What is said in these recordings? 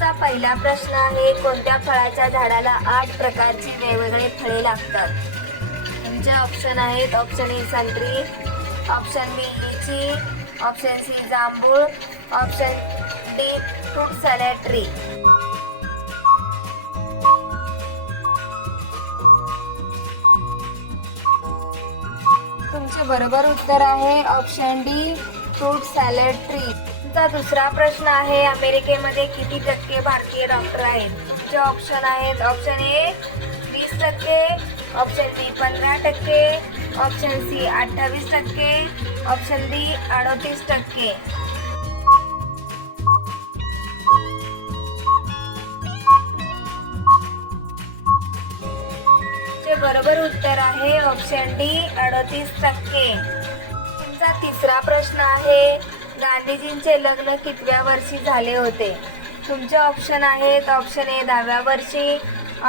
तुमचा पहिला प्रश्न आहे, कोणत्या फळाच्या झाडाला 8 प्रकारची वेगवेगळे फळे लागतात? तुमचे ऑप्शन आहेत, ऑप्शन ए संत्री, ऑप्शन बी लिची, ऑप्शन सी जांभूळ, option D fruit salad tree. तुमचे बरोबर उत्तर आहे option D fruit salad tree. तुमचा दुसरा प्रश्न आहे, अमेरिकेमध्ये किती टक्के भारतीय डॉक्टर आहेत? तुमचे ऑप्शन आहेत, option A 20%, option B 15%, option C 28%, option D 38%. बरोबर उत्तर आहे ऑप्शन डी 38%. तुमचा तिसरा प्रश्न आहे, गांधीजींचे लग्न कितव्या वर्षी झाले होते? तुमचे ऑप्शन आहेत, ऑप्शन ए 10व्या वर्षी,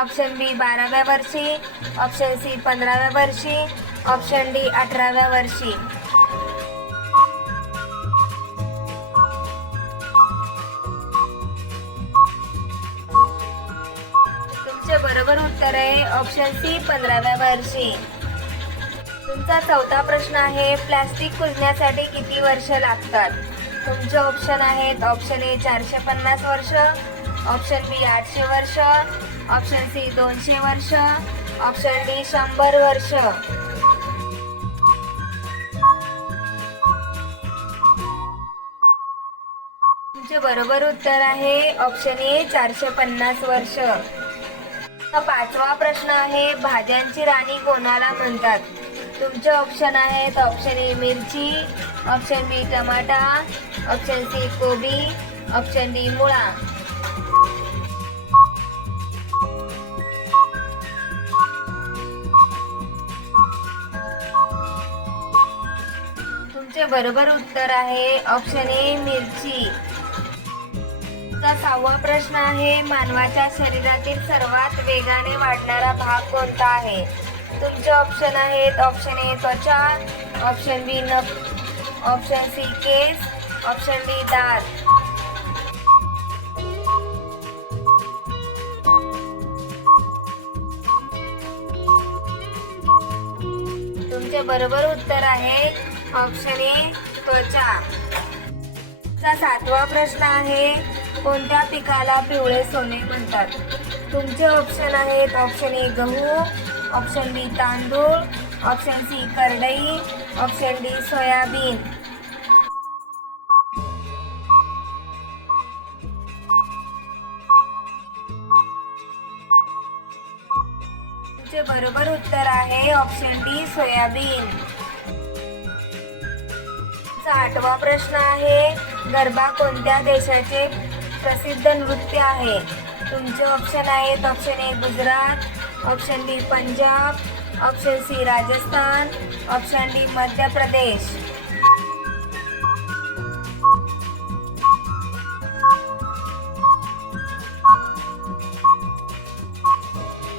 ऑप्शन बी 12व्या वर्षी, ऑप्शन सी 15व्या वर्षी, ऑप्शन डी 18व्या वर्षी. बरोबर उत्तर आहे ऑप्शन सी 15व्या वर्षी. तुमचा चौथा प्रश्न आहे, प्लास्टिक कुजण्यासाठी किती वर्ष लागतात? तुमचे ऑप्शन आहेत, ऑप्शन ए 450 वर्ष, ऑप्शन बी 800 वर्ष, ऑप्शन सी 200 वर्ष, ऑप्शन डी 100 वर्ष. तुमचे बरोबर उत्तर आहे ऑप्शन ए 450 वर्ष. पाचवा प्रश्न आहे, भाज्यांची राणी कोणाला म्हणतात? तुमचे ऑप्शन आहेत, ऑप्शन ए मिरची, ऑप्शन बी टमाटा, ऑप्शन सी कोबी, ऑप्शन डी मुळा. तुमचे बरोबर उत्तर आहे ऑप्शन ए मिरची. सहावा प्रश्न आहे, मानवाच्या शरीरातील सर्वात वेगाने वाढणारा भाग कोणता आहे? तुमचे ऑप्शन आहेत, ऑप्शन ए त्वचा, ऑप्शन बी नख, ऑप्शन सी केस, ऑप्शन डी दात. तुमचे बरोबर उत्तर आहे ऑप्शन ए त्वचा. सातवा प्रश्न आहे, कोणत्या पिकाला पिवळे सोने म्हणतात? तुमचे ऑप्शन आहेत, ऑप्शन ए गहू, ऑप्शन बी तांदूळ, ऑप्शन सी करडई, ऑप्शन डी सोयाबीन. तुमचे बरोबर उत्तर आहे ऑप्शन डी सोयाबीन. आठवा प्रश्न आहे, गरबा कोणत्या देशाचे प्रसिद्ध नृत्य आहे? तुमचे ऑप्शन आहेत, option A Gujarat, option B Punjab, option C Rajasthan, option D Madhya Pradesh.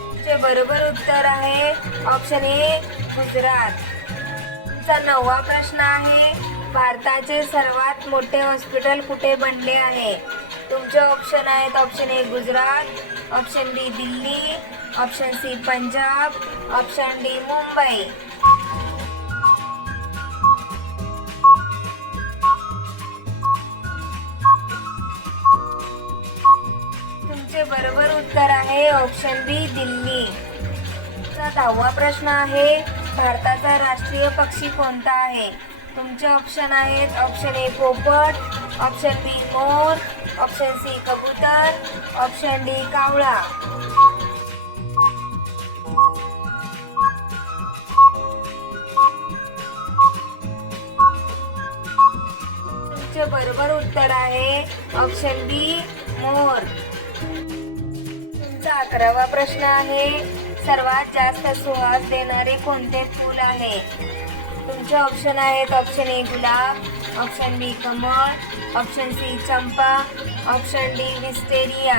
तुमचे बरोबर उत्तर आहे ऑप्शन ए गुजरात. तुमचा नववा प्रश्न आहे, भारताचे सर्वात मोठे हॉस्पिटल कुठे बनले आहे? तुमचे ऑप्शन आहेत, option A Gujarat, option B Delhi, option C Punjab, option D Mumbai. तुमचे बरोबर उत्तर आहे ऑप्शन बी दिल्ली. 10वा प्रश्न आहे, भारताचा राष्ट्रीय पक्षी कोणता आहे? तुमचे ऑप्शन आहेत, ऑप्शन ए पोपट, ऑप्शन बी मोर, ऑप्शन सी कबूतर, ऑप्शन डी कावळा. तुमचे बरोबर उत्तर आहे ऑप्शन बी मोर. तुमचा 11वा प्रश्न आहे, सर्वात जास्त सुवास देणारे कोणते फूल आहे? तुमचे ऑप्शन आहेत, ऑप्शन ए गुलाब, ऑप्शन बी कमळ, ऑप्शन सी चंपा, ऑप्शन डी विस्टेरिया.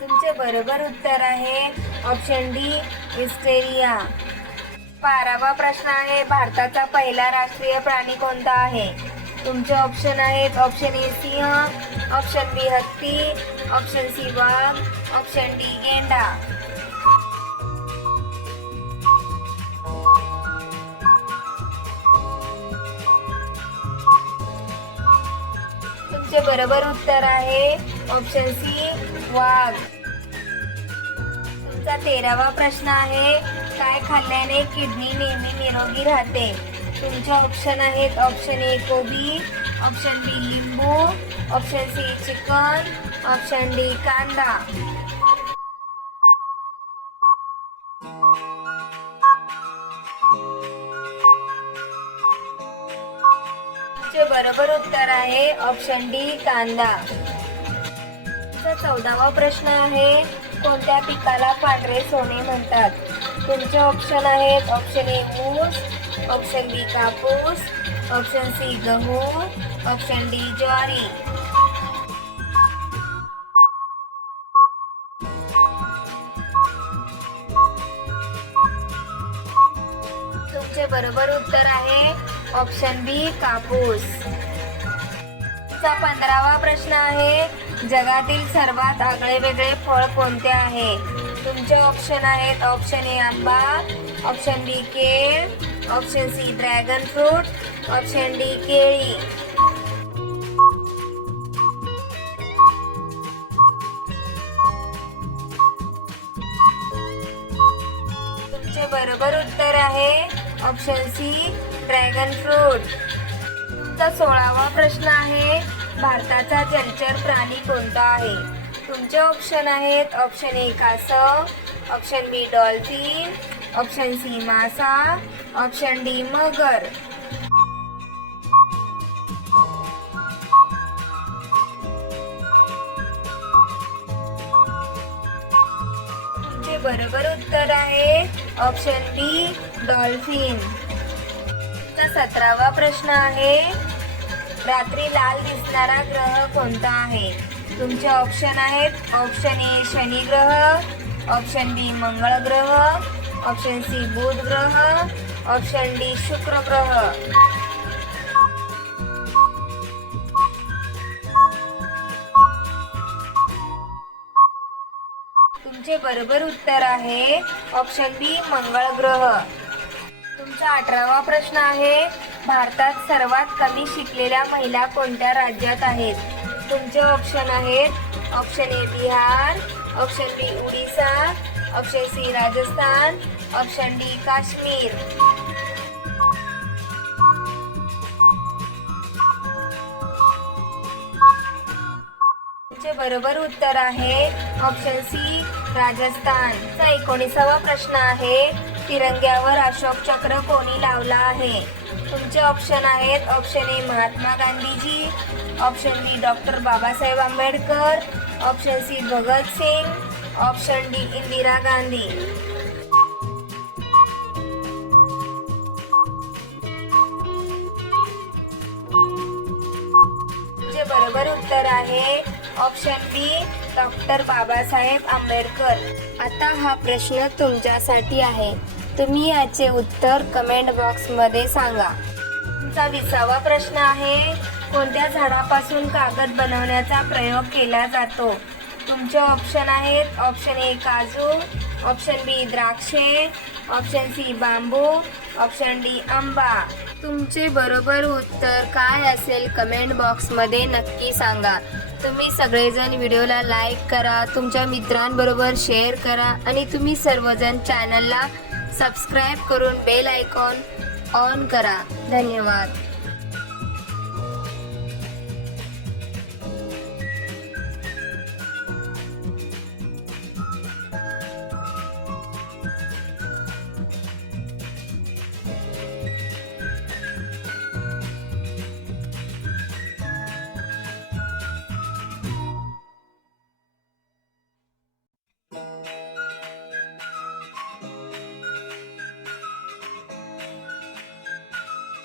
तुमचे बरोबर उत्तर आहे ऑप्शन डी विस्टेरिया. 12वा प्रश्न आहे, भारताचा पहिला राष्ट्रीय प्राणी कोणता आहे? तुमचे ऑप्शन आहेत ऑप्शन ए सिंह, ऑप्शन बी हत्ती, ऑप्शन सी वाघ, ऑप्शन डी गेंडा. तुमचे बरोबर उत्तर आहे ऑप्शन सी वाघ. तुमचा 13वा प्रश्न आहे, काय खाल्ल्याने किडनी नेहमी निरोगी राहते? तुमचे ऑप्शन आहेत ऑप्शन ए कोबी, ऑप्शन बी लिंबू, option C chicken, option D कांदा. तुमचे बरोबर उत्तर आहे ऑप्शन डी कांदा. 14वा प्रश्न आहे, कोणत्या पिकाला पांढरे सोने म्हणतात? तुमचे ऑप्शन आहेत ऑप्शन ए ऊस, ऑप्शन बी कापूस, ऑप्शन सी गहू, ऑप्शन डी ज्वारी. तुमचे बरोबर उत्तर आहे ऑप्शन बी कापूस. 15वा प्रश्न आहे, जगातील सर्वात आगळेवेगळे फळ कोणते आहे? तुमचे ऑप्शन आहेत ऑप्शन ए आंबा, ऑप्शन बी केळ, option C dragon fruit, option D केळी. तुमचे बरोबर उत्तर आहे ऑप्शन सी ड्रॅगन फ्रूट. तुमचा 16वा प्रश्न आहे, भारताचा जलचर प्राणी कोणता आहे? तुमचे ऑप्शन आहेत ऑप्शन ए कासव, ऑप्शन बी डॉल्फिन, ऑप्शन सी मासा, ऑप्शन डी मगर. तुमचे बरोबर उत्तर आहे ऑप्शन बी डॉल्फिन. 17वा प्रश्न आहे, रात्री लाल दिसणारा ग्रह कोणता आहे? तुमचे ऑप्शन आहेत ऑप्शन ए शनी ग्रह, ऑप्शन बी मंगळ ग्रह, ऑप्शन सी बुध ग्रह, ऑप्शन डी शुक्र ग्रह. तुमचे बरोबर उत्तर आहे ऑप्शन बी मंगळ ग्रह. तुमचा 18वा प्रश्न आहे, भारतात सर्वात कमी शिकलेल्या महिला कोणत्या राज्यात आहेत? तुमचे ऑप्शन आहेत option A Bihar, option B Odisha, option C Rajasthan, option D Kashmir. तुमचे बरोबर उत्तर आहे ऑप्शन सी राजस्थान. 19वा प्रश्न आहे, तिरंग्यावर अशोक चक्र कोणी लावला आहे? तुमचे ऑप्शन आहेत option A Mahatma Gandhiji, option B doctor Babasaheb Ambedkar, option C Bhagat Singh, option D Indira Gandhi. तुमचे बरोबर उत्तर आहे option B doctor Babasaheb Ambedkar. आता हा प्रश्न तुमच्यासाठी आहे, तुम्ही याचे उत्तर कमेंट बॉक्समध्ये सांगा. तुमचा 20वा प्रश्न आहे, कोणत्या झाडापासून कागद बनवण्याचा प्रयोग केला जातो? तुमचे ऑप्शन आहेत ऑप्शन ए काजू, ऑप्शन बी द्राक्षे, ऑप्शन सी बांबू, ऑप्शन डी आंबा. तुमचे बरोबर उत्तर काय असेल कमेंट बॉक्समध्ये नक्की सांगा. तुम्ही सगळेजण व्हिडिओला लाईक करा, तुमच्या मित्रांबरोबर शेअर करा आणि तुम्ही सर्वजण चॅनलला सबस्क्राईब करून बेल आयकॉन ऑन करा. धन्यवाद.